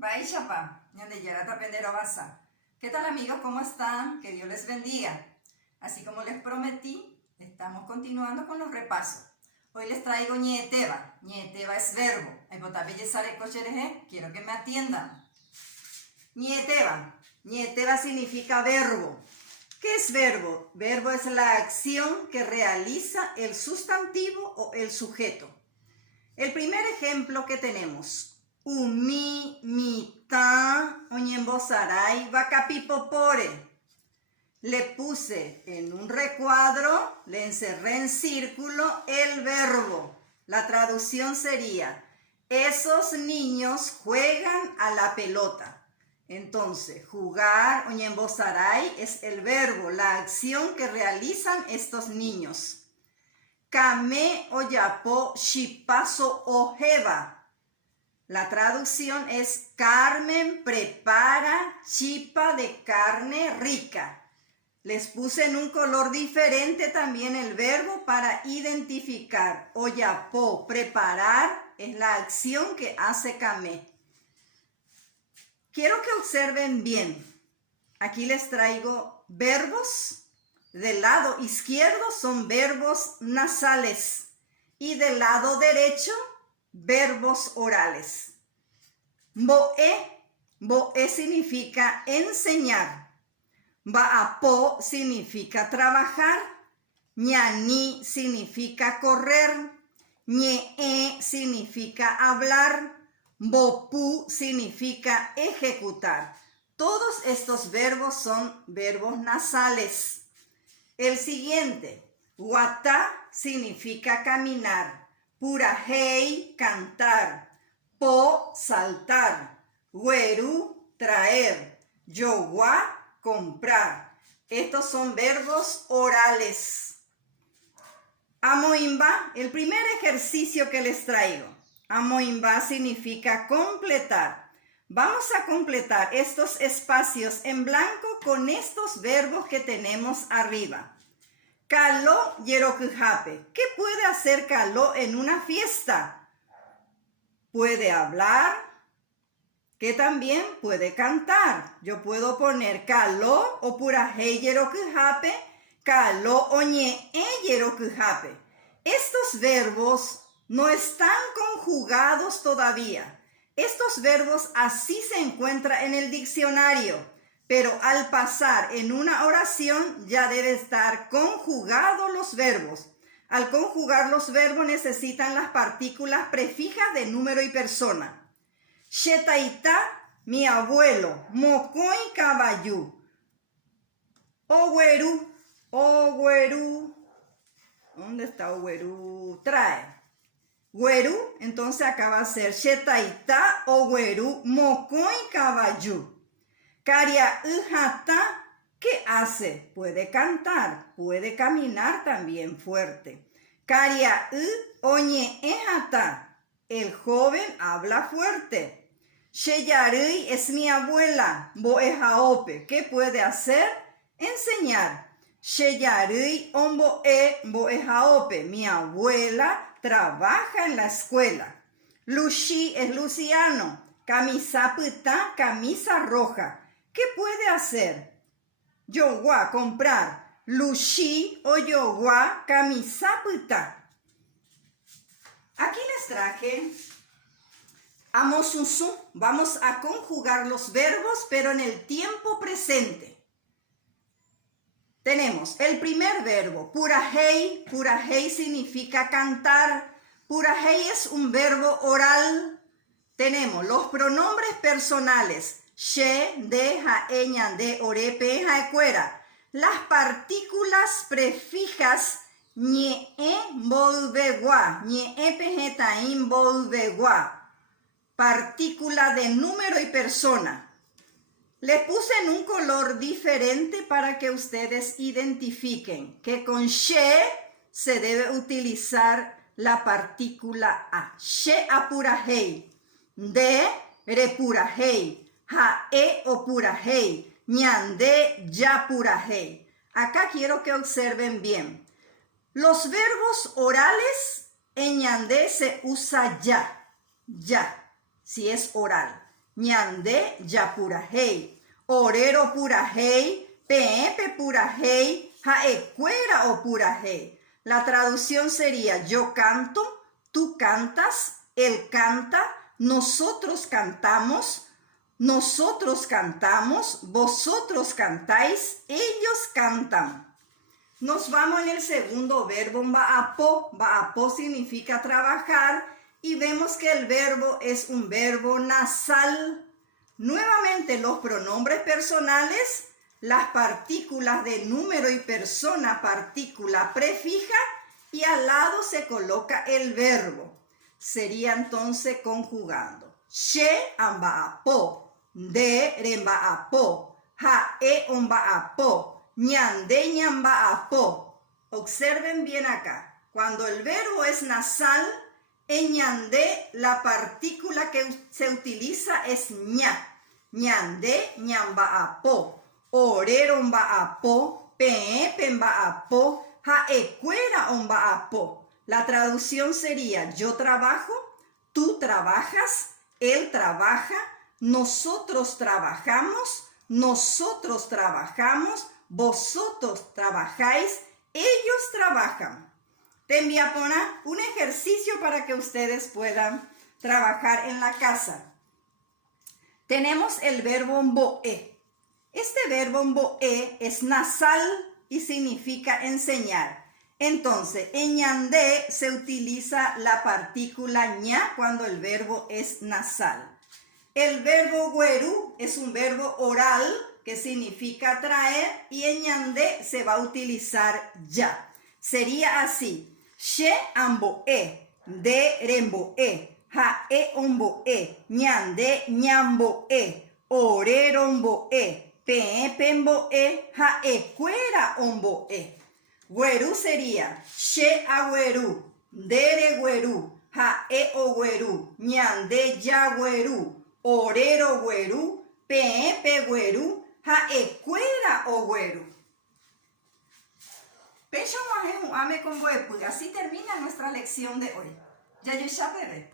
Bye, chapa, pendero basa. ¿Qué tal, amigos? ¿Cómo están? Que Dios les bendiga. Así como les prometí, estamos continuando con los repasos. Hoy les traigo ñeteba. Ñeteba es verbo. Quiero que me atiendan. Ñeteba. Ñeteba significa verbo. ¿Qué es verbo? Verbo es la acción que realiza el sustantivo o el sujeto. El primer ejemplo que tenemos. Umi, mita, oñembosaray, vakapipopore. Le puse en un recuadro, le encerré en círculo el verbo. La traducción sería, esos niños juegan a la pelota. Entonces, jugar, oñembosaray, es el verbo, la acción que realizan estos niños. Kame oyapo shipaso ojeva. La traducción es Carmen prepara chipa de carne rica. Les puse en un color diferente también el verbo para identificar. Oyapo, preparar, es la acción que hace Kame. Quiero que observen bien. Aquí les traigo verbos. Del lado izquierdo son verbos nasales y del lado derecho verbos orales. Boe significa enseñar. Baapo significa trabajar. Ñani significa correr. Ñe significa hablar. Bopu significa ejecutar. Todos estos verbos son verbos nasales. El siguiente, guatá significa caminar. Purahei, cantar. Po, saltar. Güeru, traer. Yogua, comprar. Estos son verbos orales. Amoimba, el primer ejercicio que les traigo. Amoimba significa completar. Vamos a completar estos espacios en blanco con estos verbos que tenemos arriba. Caló yerokujape. ¿Qué puede hacer caló en una fiesta? Puede hablar, que también puede cantar. Yo puedo poner caló o purahei yerokujape, caló oñe yerokujape. Estos verbos no están conjugados todavía. Estos verbos así se encuentran en el diccionario, pero al pasar en una oración ya debe estar conjugados los verbos. Al conjugar los verbos necesitan las partículas prefijas de número y persona. Shetaita, mi abuelo, mocoy caballu. Ogueru, ogueru. ¿Dónde está ogueru? Trae. Güeru, entonces acá va a ser Shetaita o güeru mocoy caballu. Caria ujata, ¿qué hace? Puede cantar, puede caminar también fuerte. Caria oñe ejata, el joven habla fuerte. Sheyarui es mi abuela, boejaope, ¿qué puede hacer? Enseñar. Sheyarui boejaope, mi abuela trabaja en la escuela. Lushi es Luciano. Camisa pita, camisa roja. ¿Qué puede hacer? Yogua, comprar. Lushi o yogua, camisa pita. Aquí les traje amosusu. Vamos a conjugar los verbos, pero en el tiempo presente. Tenemos el primer verbo, purahei. Purahei significa cantar. Purahei es un verbo oral. Tenemos los pronombres personales. She, de, ja, ñande, ore, pe, ja, cuera. Las partículas prefijas ñe, volvegua. Ñe, pejeta, in, volvegua. Partícula de número y persona. Les puse en un color diferente para que ustedes identifiquen que con she se debe utilizar la partícula a. She apurahei, de repurahei, jae opurahei, ñande yapurahei. Acá quiero que observen bien. Los verbos orales en ñande se usa ya, si es oral. ñande ya pura hey. Orero pura hey, pepe pura hey, jaecuera o pura hey. La traducción sería yo canto, tú cantas, él canta, nosotros cantamos, vosotros cantáis, ellos cantan. Nos vamos en el segundo verbo, ba'apo. Ba'apo significa trabajar y vemos que el verbo es un verbo nasal. Nuevamente los pronombres personales, las partículas de número y persona, partícula prefija, y al lado se coloca el verbo. Sería entonces conjugando. She an ba'apo, de ren ba'apo, jae on ba'apo, ñande ñan ba'apo. Observen bien acá. Cuando el verbo es nasal, en ñande la partícula que se utiliza es ña. Ñande ñan ba'apo. Orero on ba'apo, pepe ba'apo, jaecuera on ba'apo. La traducción sería yo trabajo, tú trabajas, él trabaja, nosotros trabajamos, vosotros trabajáis, ellos trabajan. Te envío a poner un ejercicio para que ustedes puedan trabajar en la casa. Tenemos el verbo mbo'e. Este verbo mbo'e es nasal y significa enseñar. Entonces, en ñandé se utiliza la partícula ña cuando el verbo es nasal. El verbo güerú es un verbo oral que significa traer y en ñandé se va a utilizar ya. Sería así. She ambo'e, de rembo'e, jae ombo'e, ñandé ñambo'e, orero ombo'e, pepe ombo'e, jaecuera ombo'e. Güerú sería she agüerú, dere güerú, jae o güerú, ñande ya güerú, orero güerú, pepe güerú, jaecuera o güerú. Pecho ame con güepu. Así termina nuestra lección de hoy. Ya yo ya bebé.